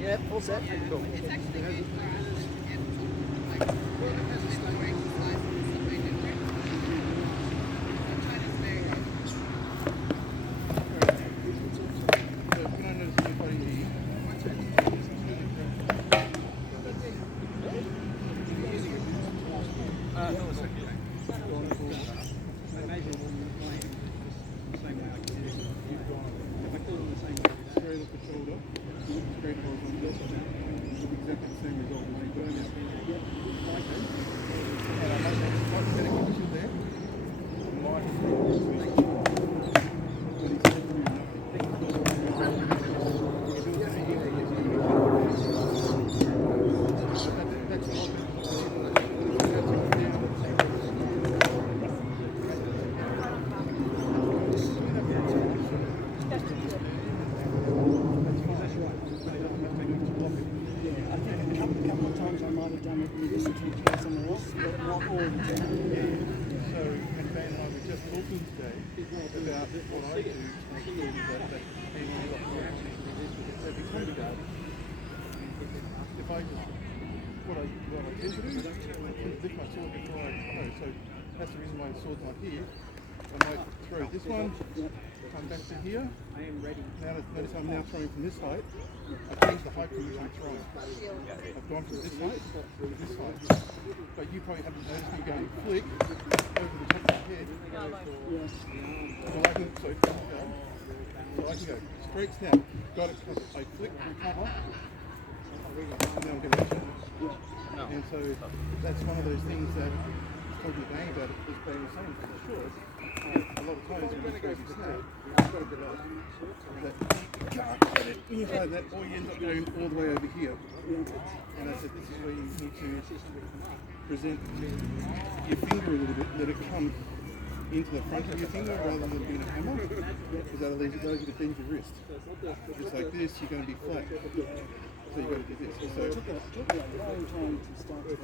Yeah, all set. Cool. It's actually good for us, and like, well, because it's slow rate slices and way different. China's very good. So can I notice anybody here? Straight up the shoulder, straight horizontal, exactly the same result as you burn out. And I might have slightly better condition there. That's the reason why the sword's not here. I might throw this one, come back to here. Now notice I'm now throwing from this height. I've changed the height from which I'm throwing. I've gone from this height to this height. But you probably haven't noticed me going flick over the top of the head. So I can go straight snap, got it covered. I flick, recover, and then I'm going to hit it. And so that's one of those things that probably bang about it, as Bang was saying, for sure. A lot of times when you throw this snap, that you can't get it when you hide that, or you end up going all the way over here. And I said, this is where you need to present your finger a little bit, let it come into the front of your finger rather than being a hammer, because that allows you to bend your wrist. Just like this, you're going to be flat. So you've got to do this. So, It took a long time to start to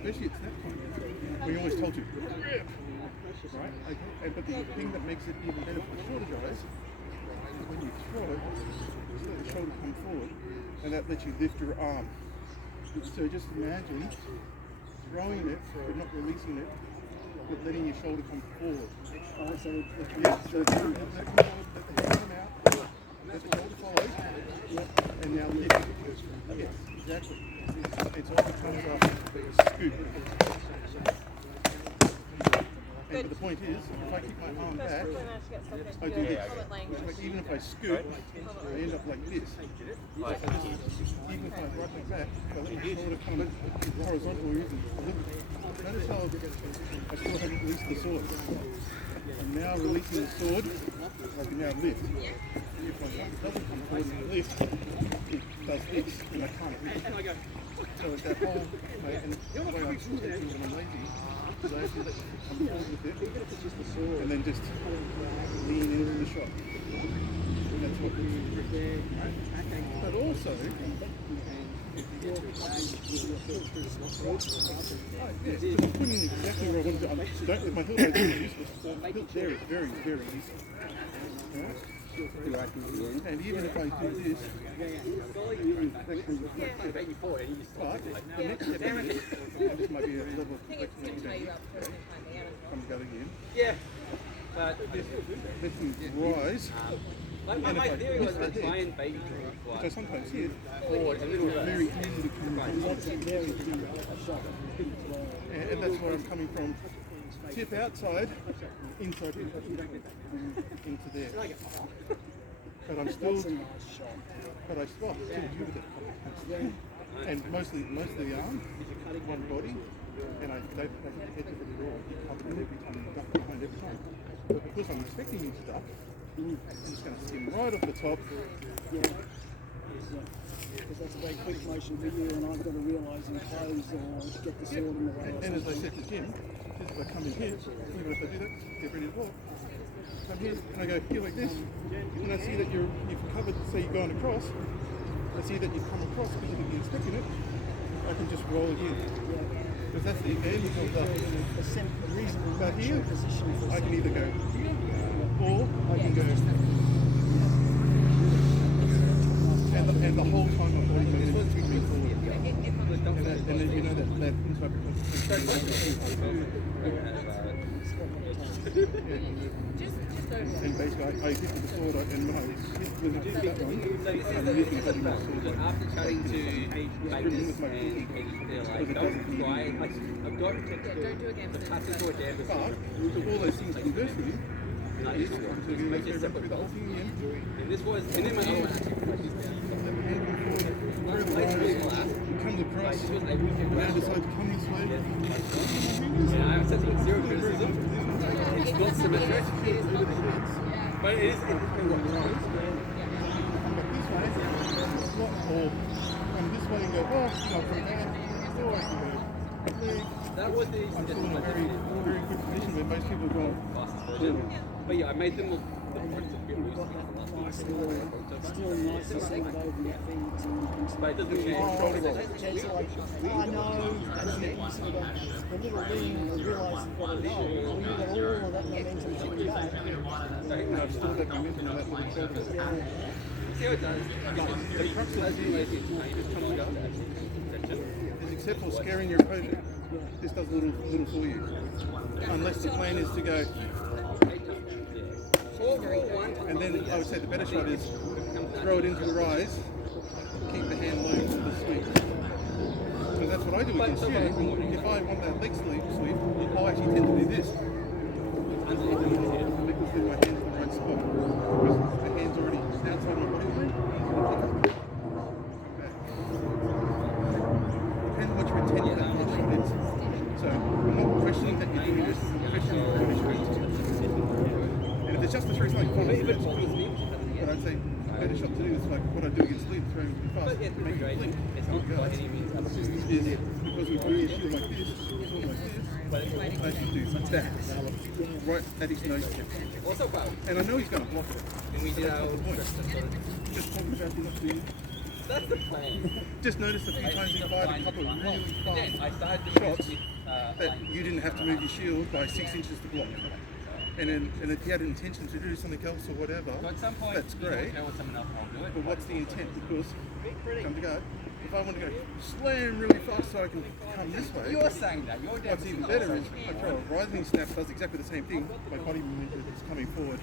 especially at snap time. We always told you, rip, right? Okay. But the thing that makes it even better for the shorter guys is when you throw it, just let the shoulder come forward, and that lets you lift your arm. So just imagine throwing it, but not releasing it, but letting your shoulder come forward. so Let the head come out, let the shoulder follow, and now lift it. Yes, exactly. It's all comes up a scoop. But the point is, if I keep my arm back, I do this. Like even if I scoop, I end up like this. Even if I right like that, if I let my shoulder come horizontal or even notice how I still haven't released the sword. I'm now releasing the sword, I can now lift. If my shoulder doesn't come forward and lift, it does this, and I can't lift. So it's that whole, and the way I'm thinking when I'm lazy, is I actually let it come forward with it, and then just lean into the shot. And that's what we're doing. Right? But also, just putting exactly where I want to go. Don't let my hilt is very useless. The hilt there is very, very useful. Right? And even if I do this, but the next step in this, and this might be a level of complexity, come go again. Yeah. But Let me rise. my theory was to try and baby Which I sometimes hit, forward a little bit. very easy to come from. that's a very deep shot. And that's where I'm coming from. Tip outside, inside into there. But I'm still, That's a nice shot. but I still do with it. And mostly the arm, one body, and I don't have the edge of the draw. You cover it every time, you duck behind every time. But because I'm expecting you to duck, I'm just going to skim right off the top. Because that's a very quick motion for you, and I've got to realise and close or get the sword in the way. And as I said to Jim, if I come in here, even if I do that, get ready to walk. Come here and I go here like this, and I see that you've covered, say you're going across, I see that you've come across because you've been expecting it, I can just roll again. Because that's the end of the reasonable position. I can either go here or I can go. And the whole time my body moves is coming forward. And then you know that inside and basically I hit the sword and when I hit with that one, I'm really hitting the sword. After chatting to bakers and they're like, don't try, I've got the classical damage. But all those things conversely, And I used to work so you make go it through separate the whole thing again. And this was, and then my other one actually pushes down. Comes across, now decides to come this way. Yeah, I have such a zero criticism. It's not symmetric. But it is, it works. But this way, it's not all come this way and go, oh, from there, or I can go there. That was the I'm still in a very, very good position where most people are going fastest version. But yeah, I made them look the points a bit loose because the last one. Still nice to see it over your feet and But it doesn't change. it's like, I know, and then you sort of the little wing and realise you've got it all. When you've got all of that momentum coming back. and I've still got momentum on that little shoulder. See how it does? The crux of the deal is except for scaring your opponent, this does little for you. Unless the plan is to go, and then I would say the better shot is throw it into the rise, keep the hand low for the sweep. Because that's what I do against you. If I want that leg sweep, I'll actually tend to do this. Because then my hand's in the right spot. Because the hand's already outside my body line. Depends what your intent of that first shot is. So I'm not questioning that you're doing this, I'm questioning the finish rate. And if it's just the three something, fine, that's fine. But I'd say the better shot to do is like what I do against Lee, throwing really fast, make it blink. It's not by any means up to Is because we put a shield like this, sword like this, I actually do that right at his nose tip. Also, well, And I know he's going to block it. and we did our Just talking about him not doing. that's the plan. Just noticed a few times he fired a couple of really Then I fast started to shots with, that you didn't have to move your shield by 6 inches to block. And if he had an intention to do something else or whatever, So at some point, that's great. Tell someone else I'll do it. But what's the intent? Because, come to go, if I want to go slam really fast so I can come this way, You're saying that. You're what's even better is I throw a rising snap, does exactly the same thing. My body movement is coming forward,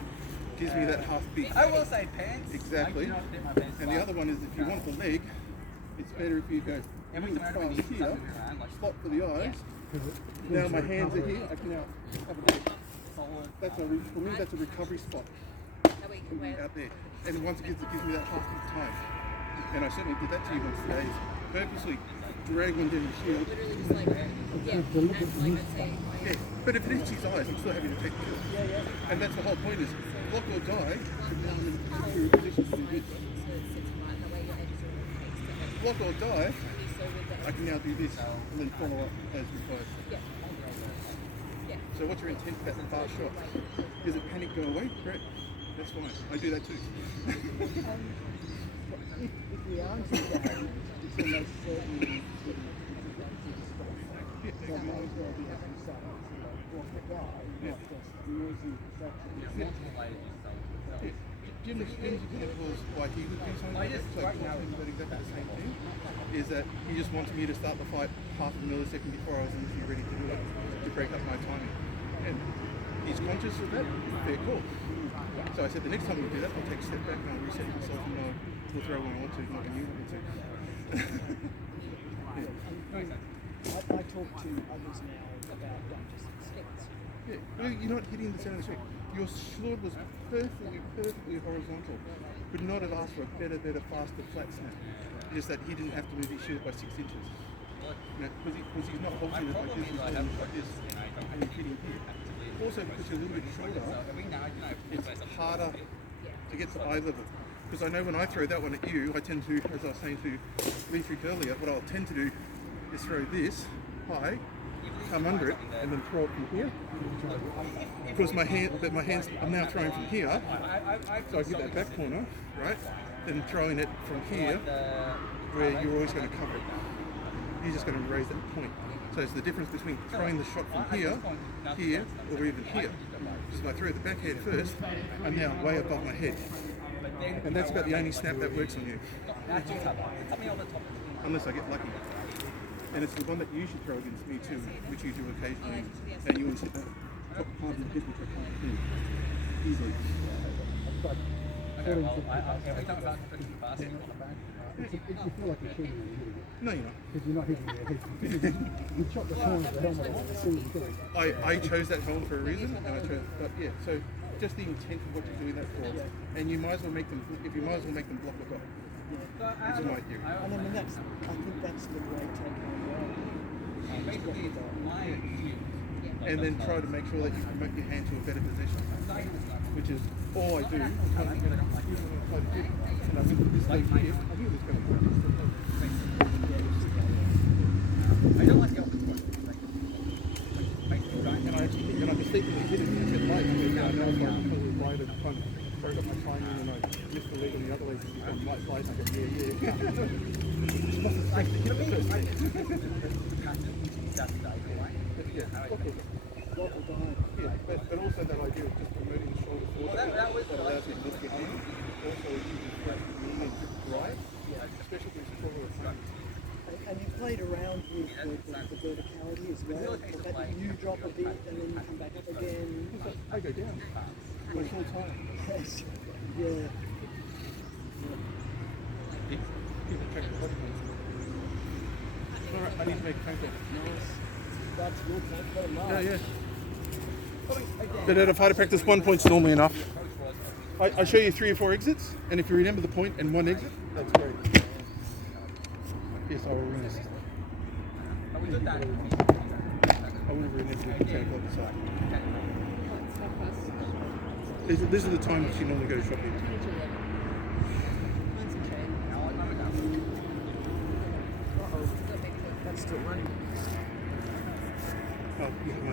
gives me that half beat. I will say pants. Exactly. I do not dip my pants And the other one is if you want the leg, it's better if you go Every really time I do fast these, here, something around, like spot for the eyes. Now my hands are here, I can now have a look. That's for me, that's a recovery spot out there. And once it gives me that half of time. And I certainly did that to you once today. Purposely drag one down your shield. Yeah, but if it hits his eyes, I'm still happy to take the kill. And that's the whole point is block or die, but now I'm in a position to do this. Block or die, I can now do this and then follow up as required. So what's your intent for that fast shot? Is it panic go away? Great. That's fine. I do that too. If we are into that, it's almost certainly that may as well be happening so block the guy, not just noisy Jim's examples, like he would do something like that, so right now it's exactly the same thing, is that he just wants me to start the fight half a millisecond before I was initially ready to do it, to break up my timing. And he's conscious of that, fair call. So I said the next time we do that, I'll take a step back and I'll reset myself and we'll throw when I want to, not when you want me to. I talk to others now about don't just expect. Yeah, well, you're not hitting the center of the sword. Your sword was perfectly horizontal. Could not have asked for a better, faster, flat snap. Just that he didn't have to move his shield by 6 inches. Because he's not holding it like this, he's holding it like this, and he's hitting here. Also, because you're a little bit shorter, it's harder to get to eye level. Because I know when I throw that one at you, I tend to, as I was saying to Leafrick earlier, what I'll tend to do is throw this high, come under it, and then throw it from here. Because my hands, I'm now throwing from here, so I get that back corner, right? Then throwing it from here, where you're always going to cover it. You're just going to raise that point. So So it's the difference between throwing the shot from here, here, or even here. Because if I throw the backhand first, I'm now way above my head. And that's about the only snap that works on you. Unless I get lucky. And it's the one that you should throw against me too, which you do occasionally. And you always hit that top part of the head, which I can't do. Easily. Okay, well, every time I finish the basket on the back. You feel like you're cheating when you're hitting it. No, you're not. Because you're not hitting your head. You chop the corner of the helmet off as soon as you get it. I chose that helmet for a reason, and I chose, but yeah, so just the intent of what you're doing that for. And you might as well make them, if you might as well make them block the goal. That's my theory. And I mean, I think that's the great takeaway. Basically, my And then try to make sure that you promote your hand to a better position, which is all I do. And I think with this leg here, I think it's going to work. I don't like the opposite one. And I mistakenly hit it a bit late because I know if I was right at kind of broke up my timing and I missed the leg on the other leg because I'm right side and I go, but also that idea of just promoting the shoulder forward that allows you to lift your hand. Also, you can flex the knee and drive, especially if it's taller opponents. And you played around with the verticality as well. That you drop a bit and then you come back up again. I go down. My whole time. Yes. Yeah. Keep it track of the body. Alright, I need to make a phone call. That's good. That's Yeah, yeah. But out of fighter practice, 1 point's normally enough. I show you 3 or 4 exits, and if you remember the point and 1 exit, that's great. Yes, I will ring this. I would have remembered the 10 o'clock aside. These are the times you normally go shopping. That's still running. Oh,